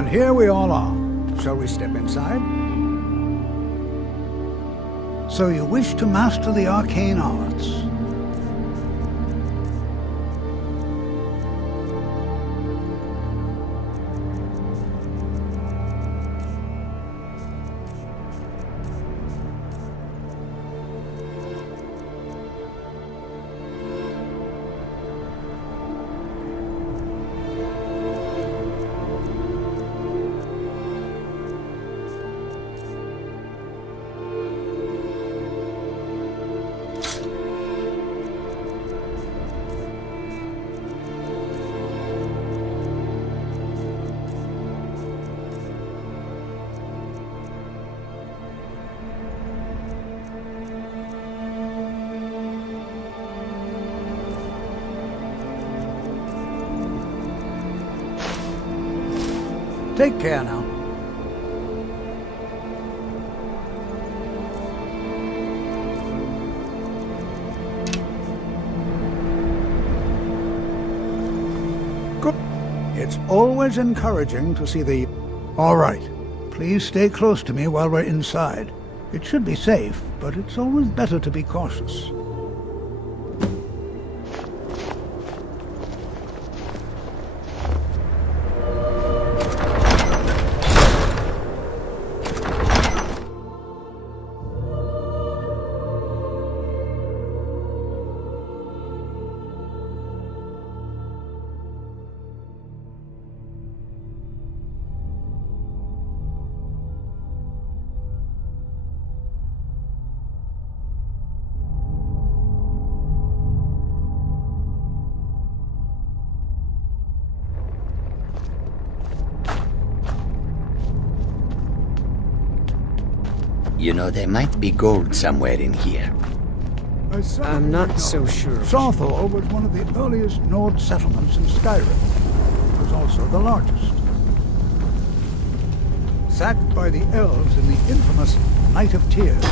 And here we all are. Shall we step inside? So you wish to master the arcane arts? Take care now. Good. It's always encouraging to see the... All right. Please stay close to me while we're inside. It should be safe, but it's always better to be cautious. You know, there might be gold somewhere in here. I'm not so sure. Winterhold was one of the earliest Nord settlements in Skyrim. It was also the largest. Sacked by the elves in the infamous Night of Tears,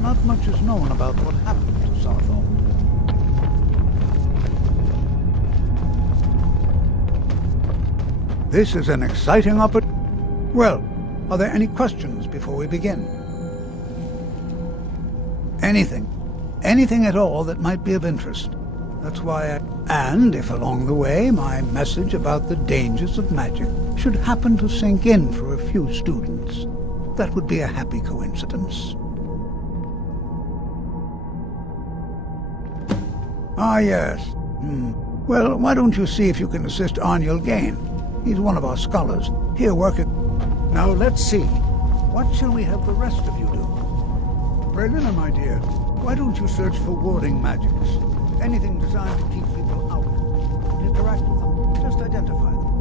not much is known about what happened to Winterhold. This is an exciting opportunity. Well, are there any questions before we begin? Anything. Anything at all that might be of interest. That's why And if along the way my message about the dangers of magic should happen to sink in for a few students, that would be a happy coincidence. Ah, yes. Well, why don't you see if you can assist Arniel Gain? He's one of our scholars, here working... Now, let's see. What shall we have the rest of you do? Berlina, my dear, why don't you search for warding magics? Anything designed to keep people out. Don't interact with them, just identify them.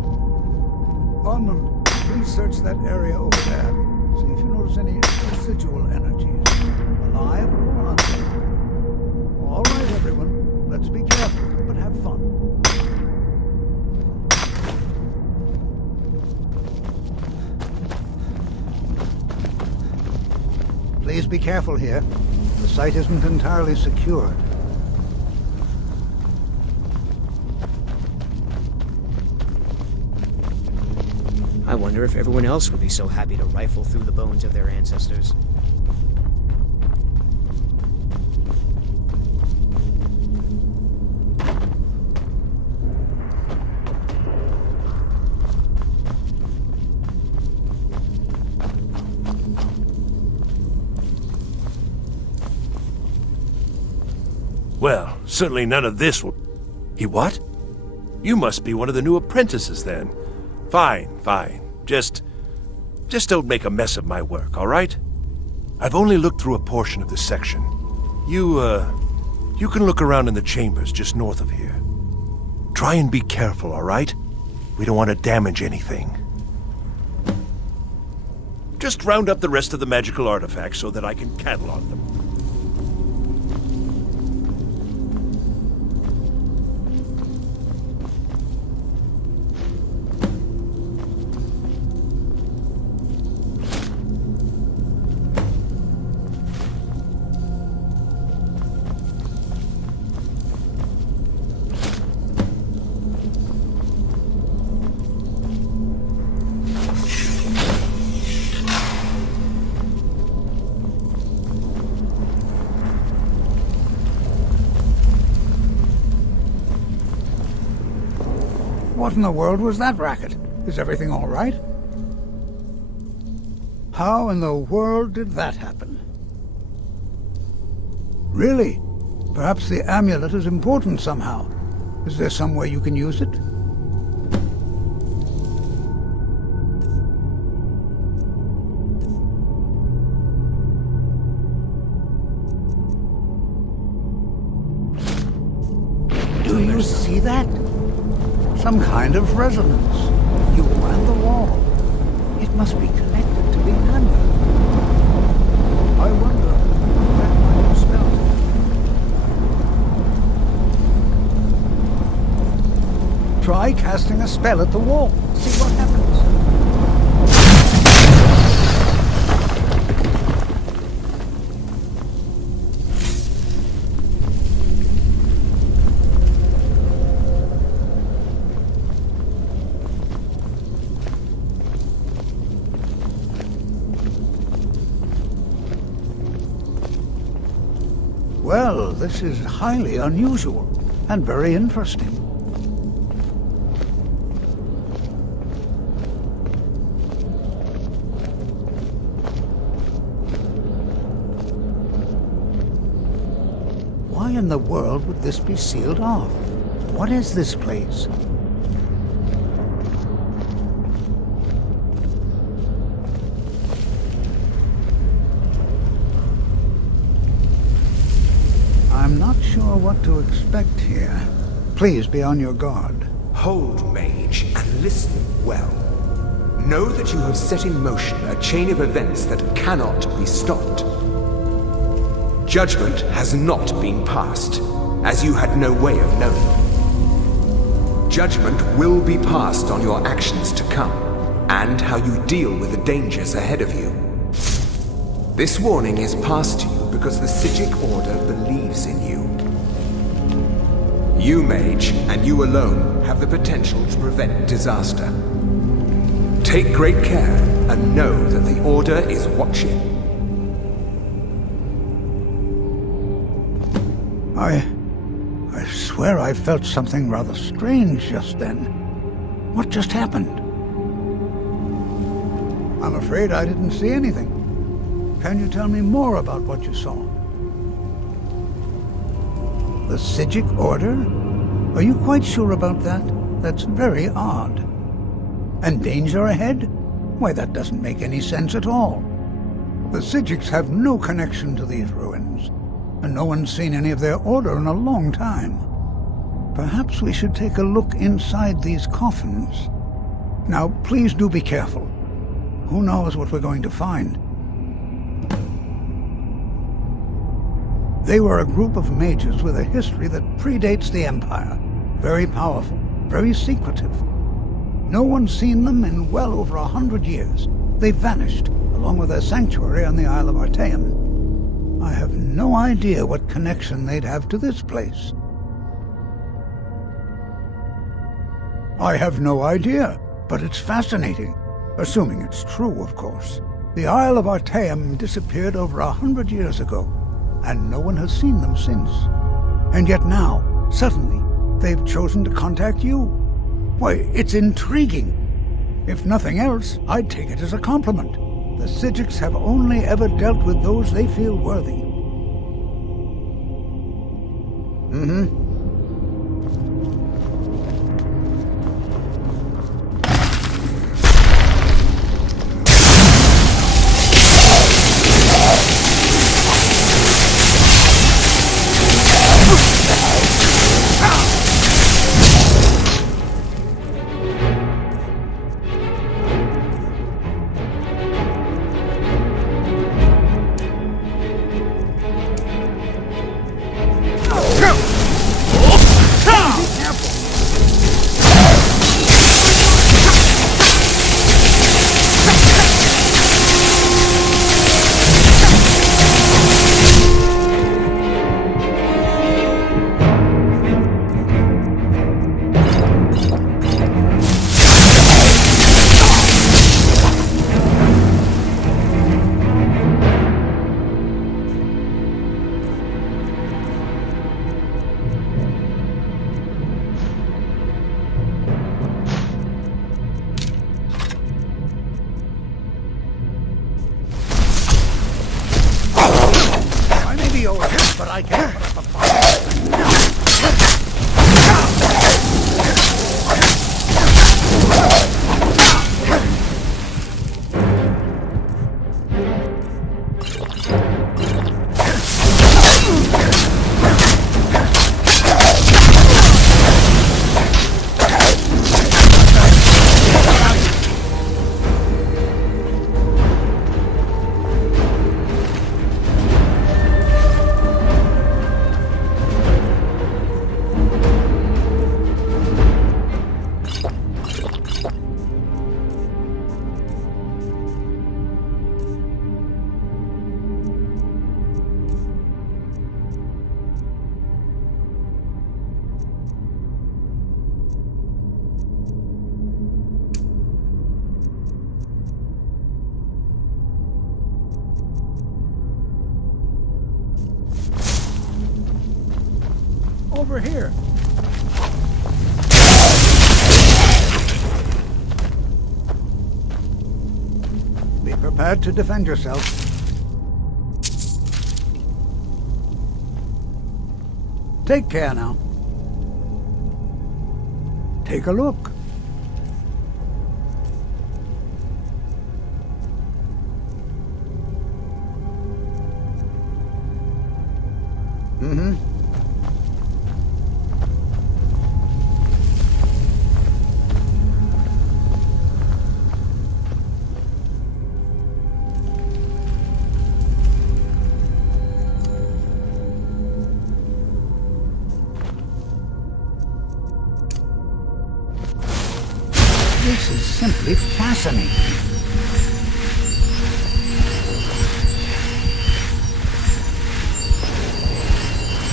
Onmund, please search that area over there. See if you notice any residual energies, alive or undead. All right, everyone, let's be careful, but have fun. Please be careful here. The site isn't entirely secured. I wonder if everyone else would be so happy to rifle through the bones of their ancestors. Well, certainly none of this will... He what? You must be one of the new apprentices, then. Fine, fine. Just don't make a mess of my work, all right? I've only looked through a portion of this section. You can look around in the chambers just north of here. Try and be careful, all right? We don't want to damage anything. Just round up the rest of the magical artifacts so that I can catalog them. What in the world was that racket? Is everything all right? How in the world did that happen? Really? Perhaps the amulet is important somehow. Is there some way you can use it? Do you see that? Some kind of resonance. You and the wall. It must be connected to the amulet. I wonder if that might have spelled it. Try casting a spell at the wall. See what happens. Well, this is highly unusual and very interesting. Why in the world would this be sealed off? What is this place? I'm not sure what to expect here. Please be on your guard. Hold, mage, and listen well. Know that you have set in motion a chain of events that cannot be stopped. Judgment has not been passed, as you had no way of knowing. Judgment will be passed on your actions to come, and how you deal with the dangers ahead of you. This warning is passed to you because the Psijic Order believes in you. You, mage, and you alone have the potential to prevent disaster. Take great care and know that the Order is watching. I swear I felt something rather strange just then. What just happened? I'm afraid I didn't see anything. Can you tell me more about what you saw? The Psijic Order? Are you quite sure about that? That's very odd. And danger ahead? Why, that doesn't make any sense at all. The Psijics have no connection to these ruins, and no one's seen any of their order in a long time. Perhaps we should take a look inside these coffins. Now, please do be careful. Who knows what we're going to find? They were a group of mages with a history that predates the Empire. Very powerful, very secretive. No one's seen them in well over 100 years. They vanished, along with their sanctuary on the Isle of Artaeum. I have no idea what connection they'd have to this place. I have no idea, but it's fascinating. Assuming it's true, of course. The Isle of Artaeum disappeared over 100 years ago, and no one has seen them since. And yet now, suddenly, they've chosen to contact you. Why, it's intriguing. If nothing else, I'd take it as a compliment. The Psijics have only ever dealt with those they feel worthy. over here. Be prepared to defend yourself. Take care now. Take a look. Mm-hmm. This is simply fascinating.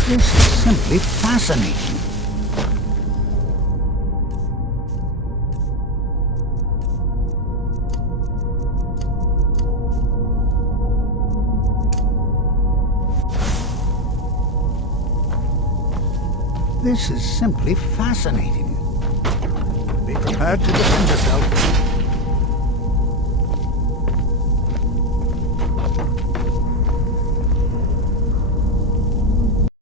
This is simply fascinating. This is simply fascinating. Be prepared to defend yourself.